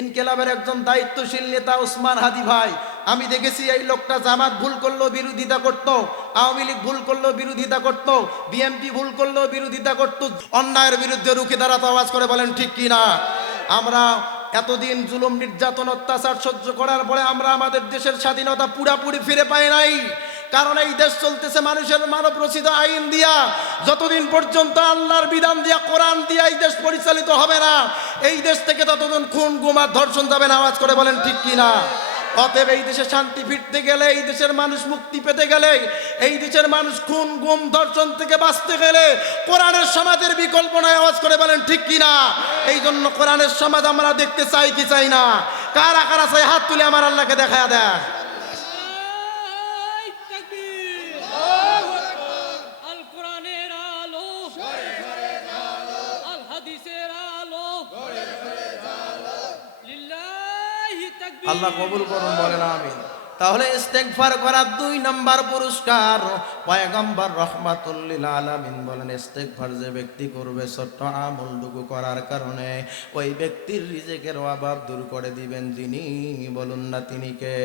ইনকিলাবের একজন দায়িত্বশীল নেতা ওসমান হাদি ভাই, আমি দেখেছি এই লোকটা জামাত ভুল করলো বিরোধিতা করত, আওয়ামী লীগ ভুল করলো বিরোধিতা করত, বিএনপি ভুল করলো বিরোধিতা করত। অন্যায়ের বিরুদ্ধে রুখে দাঁড়াতে আওয়াজ করে বলেন ঠিক কি না? আমরা এতদিন জুলুম নির্যাতন অত্যাচার সহ্য করার পরে আমরা আমাদের দেশের স্বাধীনতা পুরাপুরি ফিরে পাই নাই। কারণ এই দেশ চলতেছে মানুষের মানব রচিত আইন দিয়া। যতদিন পর্যন্ত আল্লাহর বিধান দিয়া, কোরআন দিয়া এই দেশ পরিচালিত হবে না, এই দেশ থেকে ততদিন খুন গুম আর ধর্ষণ যাবে না। আওয়াজ করে বলেন ঠিক কি না? অতএব এই দেশে শান্তি ফিরতে গেলে, এই দেশের মানুষ মুক্তি পেতে গেলে, এই দেশের মানুষ খুন গুম ধর্ষণ থেকে বাঁচতে গেলে কোরআনের সমাজের বিকল্প নাই। আওয়াজ করে বলেন ঠিক কি না? এই জন্য কোরআনের সমাজ আমরা দেখতে চাই কি চাই না? কারা কারা চাই হাত তুলে আমার আল্লাহকে দেখায়া দেয়। আল্লাহ কবুল করুন, বলেন আমিন। তাহলে ইস্তেগফার করার 2 নাম্বার পুরস্কার পয়গম্বর রাহমাতুল লিল আলামিন বলেন, ইস্তেগফার যে ব্যক্তি করবে ছোট্ট আমলটুকু করার কারণে ওই ব্যক্তির রিজিকের অভাব দূর করে দিবেন যিনি। বলুন না তিনি কে?